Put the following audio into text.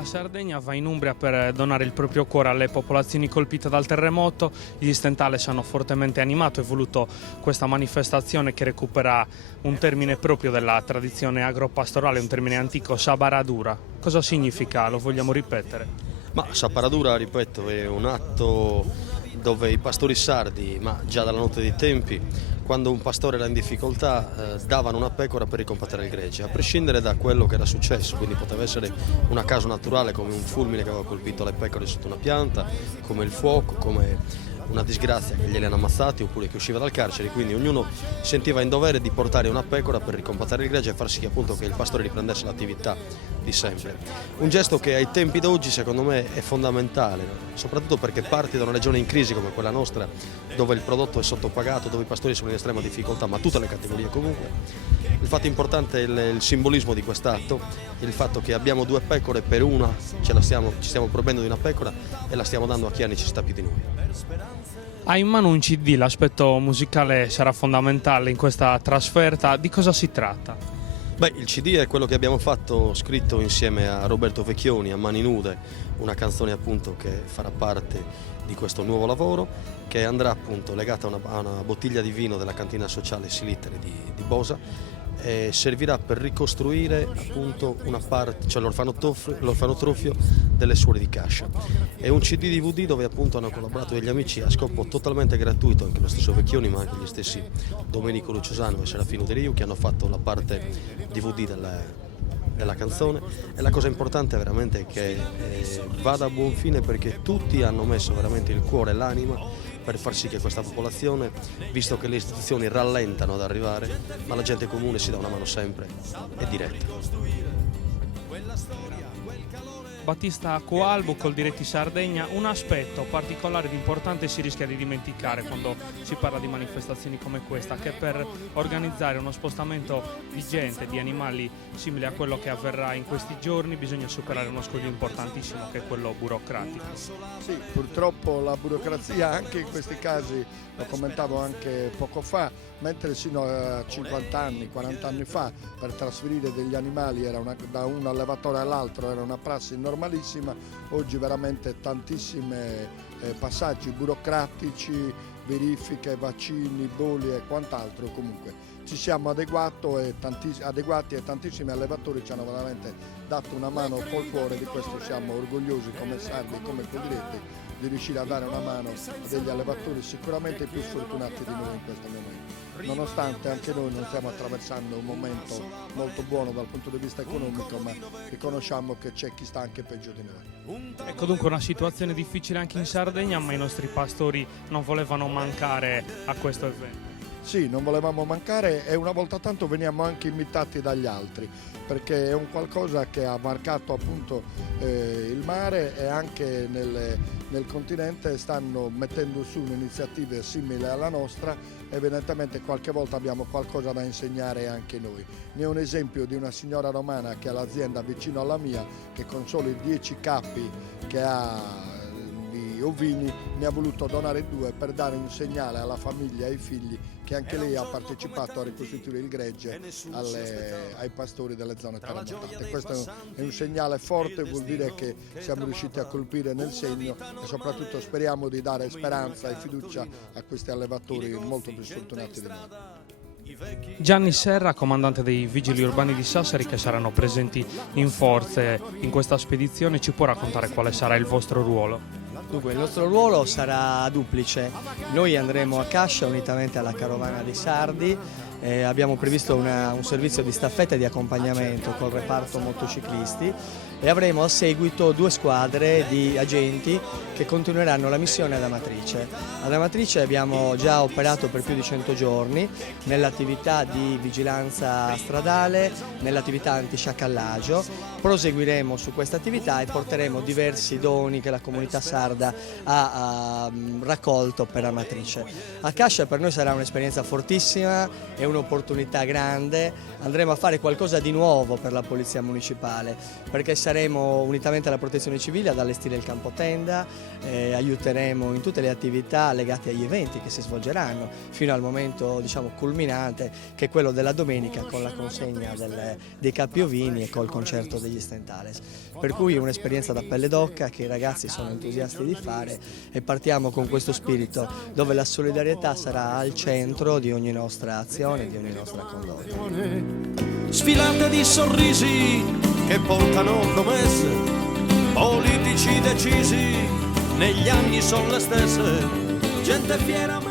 La Sardegna va in Umbria per donare il proprio cuore alle popolazioni colpite dal terremoto. Gli Stentales hanno fortemente animato e voluto questa manifestazione che recupera un termine proprio della tradizione agropastorale, un termine antico, Sabaradura. Cosa significa? Lo vogliamo ripetere? Ma Saparadura, ripeto, è un atto dove i pastori sardi, ma già dalla notte dei tempi, quando un pastore era in difficoltà, davano una pecora per ricompattare il gregge, a prescindere da quello che era successo, quindi poteva essere una causa naturale come un fulmine che aveva colpito le pecore sotto una pianta, come il fuoco, come una disgrazia che glieli hanno ammazzati oppure che usciva dal carcere, quindi ognuno sentiva in dovere di portare una pecora per ricompattare il gregge e far sì che, appunto, che il pastore riprendesse l'attività di sempre. Un gesto che ai tempi d'oggi secondo me è fondamentale, soprattutto perché parti da una regione in crisi come quella nostra, dove il prodotto è sottopagato, dove i pastori sono in estrema difficoltà, ma tutte le categorie comunque. Il fatto importante è il simbolismo di quest'atto, il fatto che abbiamo due pecore, per una ci stiamo provvedendo di una pecora e la stiamo dando a chi ha necessità più di noi. Ha in mano un CD, l'aspetto musicale sarà fondamentale in questa trasferta. Di cosa si tratta? Beh, il CD è quello che abbiamo fatto, scritto insieme a Roberto Vecchioni, a Mani Nude, una canzone appunto che farà parte di questo nuovo lavoro, che andrà appunto legata a una bottiglia di vino della cantina sociale Silittere di Bosa, e servirà per ricostruire appunto una parte, cioè l'orfanotrofio delle suore di Cascia. È un CD DVD dove appunto hanno collaborato degli amici a scopo totalmente gratuito, anche lo stesso Vecchioni, ma anche gli stessi Domenico Luciosano e Serafino De Riu, che hanno fatto la parte DVD della canzone. E la cosa importante è veramente che vada a buon fine, perché tutti hanno messo veramente il cuore e l'anima per far sì che questa popolazione, visto che le istituzioni rallentano ad arrivare, ma la gente comune si dà una mano sempre e diretta. Battista Coalbo, Coldiretti Sardegna. Un aspetto particolare ed importante si rischia di dimenticare quando si parla di manifestazioni come questa, che per organizzare uno spostamento di gente, di animali simile a quello che avverrà in questi giorni, bisogna superare uno scoglio importantissimo, che è quello burocratico. Sì, purtroppo la burocrazia anche in questi casi, lo commentavo anche poco fa, mentre sino a 50 anni, 40 anni fa per trasferire degli animali da un allevatore all'altro era una prassi normalissima, oggi veramente tantissimi passaggi burocratici, verifiche, vaccini, bolli e quant'altro. Comunque ci siamo adeguati e tantissimi allevatori ci hanno veramente dato una mano col cuore, di questo siamo orgogliosi come sardi e come Coldiretti di riuscire a dare una mano a degli allevatori sicuramente più sfortunati di noi in questo momento. Nonostante anche noi non stiamo attraversando un momento molto buono dal punto di vista economico, ma riconosciamo che c'è chi sta anche peggio di noi. Ecco dunque una situazione difficile anche in Sardegna, ma i nostri pastori non volevano mancare a questo evento. Sì, non volevamo mancare e una volta tanto veniamo anche imitati dagli altri, perché è un qualcosa che ha marcato appunto il mare, e anche nel continente stanno mettendo su iniziative simili alla nostra. Evidentemente qualche volta abbiamo qualcosa da insegnare anche noi. Ne è un esempio di una signora romana che ha l'azienda vicino alla mia, che con solo i 10 capi che ha di ovini ne ha voluto donare 2 per dare un segnale alla famiglia e ai figli che anche lei ha partecipato a ricostituire il gregge ai pastori delle zone terremotate. Questo è un segnale forte, vuol dire che siamo riusciti a colpire nel segno e soprattutto speriamo di dare speranza e fiducia a questi allevatori molto più sfortunati di noi. Gianni Serra, comandante dei Vigili Urbani di Sassari, che saranno presenti in forze in questa spedizione, ci può raccontare quale sarà il vostro ruolo? Dunque, il nostro ruolo sarà duplice. Noi andremo a Cascia unitamente alla Carovana dei Sardi. Abbiamo previsto un servizio di staffetta e di accompagnamento col reparto motociclisti e avremo a seguito 2 squadre di agenti che continueranno la missione ad Amatrice. Ad Amatrice abbiamo già operato per più di 100 giorni nell'attività di vigilanza stradale, nell'attività antisciacallaggio. Proseguiremo su questa attività e porteremo diversi doni che la comunità sarda ha raccolto per Amatrice. A Cascia per noi sarà un'esperienza fortissima, è un'opportunità grande, andremo a fare qualcosa di nuovo per la Polizia Municipale, perché saremo unitamente alla Protezione Civile ad allestire il campo tenda, aiuteremo in tutte le attività legate agli eventi che si svolgeranno fino al momento culminante, che è quello della domenica con la consegna dei capi ovini e col concerto degli Stentales. Per cui un'esperienza da pelle d'oca che i ragazzi sono entusiasti di fare, e partiamo con questo spirito dove la solidarietà sarà al centro di ogni nostra azione, di ogni nostra condotta. Sfilate di sorrisi che portano promesse, politici decisi negli anni sono le stesse, gente fiera.